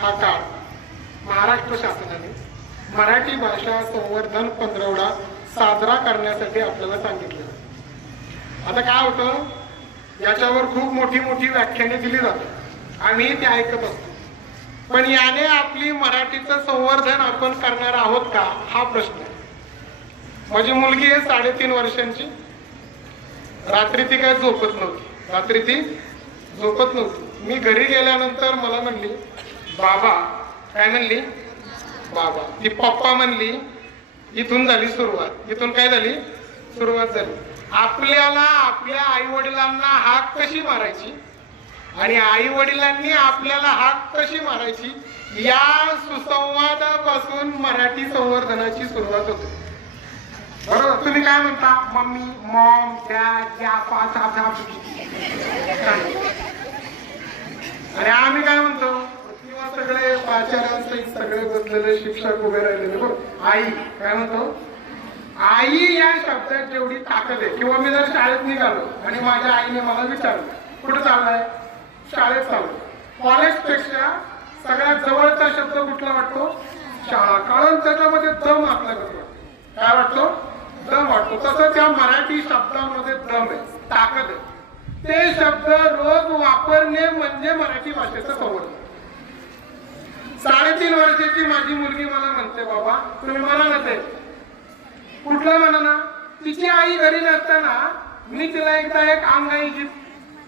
हा काळ महाराष्ट्र शासनाने मराठी भाषा संवर्धन पंधरवडा साजरा करण्यासाठी आपल्याला सांगितलं. आता काय होतं? याच्यावर खूप मोठी मोठी व्याख्याने दिली जातात. आम्ही ते ऐकत असतो. पण याने आपली मराठीचं संवर्धन आपण करणार आहोत का? हा प्रश्न आहे. माझी मुलगी आहे साडेतीन वर्षांची. रात्री ती काय झोपत नव्हती. रात्री ती झोपत नव्हती. मी घरी गेल्यानंतर मला म्हणली बाबा काय म्हणली? बाबा. ती पप्पा म्हणली इथून झाली सुरुवात. इथून काय झाली? सुरुवात झाली. आपल्याला आपल्या आई वडिलांना हाक कशी मारायची? आणि आई वडिलांनी आपल्याला हाक कशी मारायची? या सुसंवादापासून मराठी संवर्धनाची सुरुवात होते. बरोबर? तुम्ही काय म्हणता? मम्मी मॉम डॅड या पाच आणि आम्ही काय म्हणतो? सगळे प्राचार्यांसहित सगळे बसलेले शिक्षक उभे राहिलेले बघ आई काय म्हणतो? आई या शब्दात जेवढी ताकद आहे. किंवा मी जर शाळेत निघालो आणि माझ्या आईने मला विचारलं कुठं चाललाय शाळेत चालू कॉलेजपेक्षा सगळ्यात जवळचा शब्द कुठला वाटतो? शाळा. कारण त्याच्यामध्ये दम आपल्या वाटतो काय वाटतो? दम वाटतो. तसं त्या मराठी शब्दामध्ये दम आहे. ताकद आहे. ते शब्द रोज वापरणे म्हणजे मराठी भाषेचं संवर्धन. वर्षाची माझी मुलगी मला म्हणते बाबा तुम्ही मला म्हणते कुठलं म्हणा ना तिची आई घरी नसताना मी तिला एकदा एक अंगाई गीत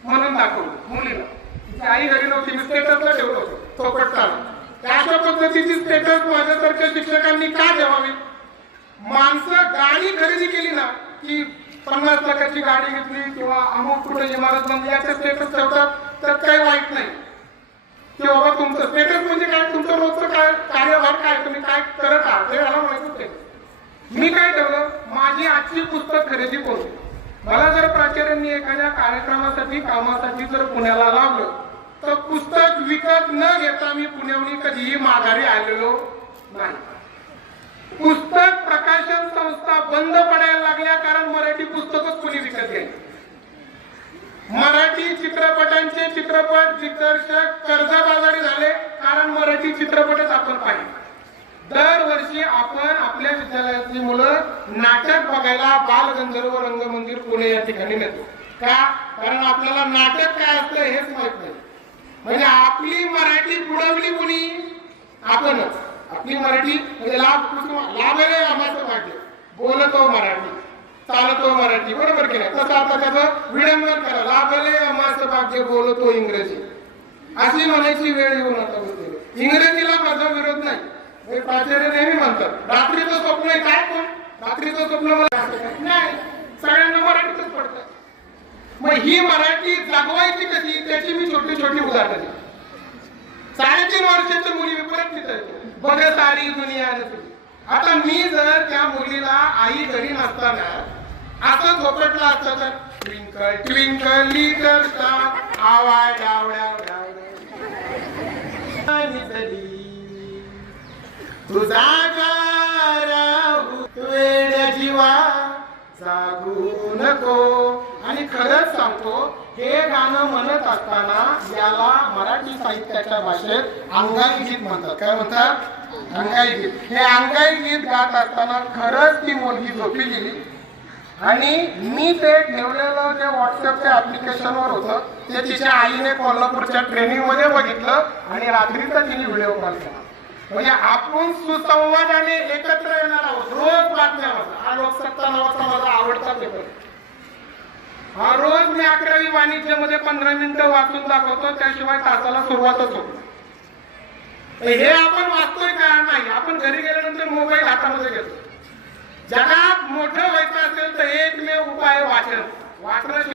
म्हणून दाखवलं मुलीला. तिची आई घरी नव्हती मी स्टेटसला ठेवलं होतं तो पट्टा अशा पद्धतीची स्टेटस माझ्यासारख्या शिक्षकांनी का ठेवावी? माणसं गाडी खरेदी केली ना की पन्नास लाखाची गाडी घेतली किंवा अमुक कुठे इमारत बनली याचे स्टेटस ठेवतात त्यात काही वाईट नाही. की बाबा तुमचं स्टेटस म्हणजे काय? तुमचं रोजचं काय? कार्यभार काय? तुम्ही काय करत आहात? हे मला माहीत होते. मी काय ठेवलं माझी आजची पुस्तक खरेदी करू मला जर प्राचार्यांनी एखाद्या कार्यक्रमासाठी कामासाठी जर पुण्याला लावलं तर पुस्तक विकत न घेता मी पुण्याहून कधीही माघारी आलेलो नाही. पुस्तक प्रकाशन संस्था बंद पडायला लागल्या कारण मराठी पुस्तकच कुणी विकत घ्यायचं मराठी चित्रपटांचे चित्रपट दिग्दर्शक कर्ज कारण चित्रपटच आपण पाहिले. दरवर्षी आपण आपल्या विद्यालयातली मुलं नाटक बघायला बालगंधर्व रंगमंदिर पुणे या ठिकाणी नेतो. का? कारण आपल्याला नाटक काय असतं हेच माहीत नाही. म्हणजे आपली मराठी बुडवली कोणी? आपणच. आपली मराठी म्हणजे लाभ लाभ आम्हाला वाटले बोलतो मराठी. चालतो मराठी. बरोबर की नाही? तसं आता त्याचं विडंबन करा. लाभले आम्हाला भाग्य बोलतो इंग्रजी? अशी म्हणायची वेळ येऊन आता होते इंग्रजीला माझा विरोध नाही. हे प्राचार्य नेहमी म्हणतात रात्रीचं स्वप्न आहे काय कोण रात्रीचं स्वप्न मला नाही. सगळ्यांना मराठीतच पडतं मग ही मराठी जागवायची कशी? त्याची मी छोटी छोटी उदाहरणं दिली साडेतीन वर्षाच्या मुली मी परत तिथं बघ सारी दुनिया आता मी जर त्या मुलीला आई घरी नसताना असं झोपटलं असतं तर ट्विंकल ट्विंकल लिटल स्टार आवाज आवड्या डावड्या तुझा वेड्या जीवा जागू नको. आणि खरंच सांगतो हे गाणं म्हणत असताना याला मराठी साहित्याच्या भाषेत अंगाई गीत म्हणतात. काय म्हणतात? अंगाई गीत. हे अंगाई गीत गात असताना खरंच ती मुलगी झोपी गेली. आणि मी ते ठेवलेलं जे व्हॉट्सअपच्या ऍप्लिकेशनवर होतं ते तिच्या आईने कोल्हापूरच्या ट्रेनिंगमध्ये बघितलं आणि रात्रीचा तिने व्हिडिओ कॉल केला. म्हणजे आपण सुसंवादाने एकत्र येणार आहोत रोज बातम्या हा लोकसत्ता नावाचा माझा आवडता पेपर हा रोज मी अकरावी वाणिज्यमध्ये पंधरा मिनिटं वाचून दाखवतो त्याशिवाय तासाला सुरुवातच होतो हे आपण वाचतोय का? नाही. आपण घरी गेल्यानंतर मोबाईल हातामध्ये घेतो. जगात मोठं व्हायचं असेल तर एकमेव उपाय वाचन. वाचन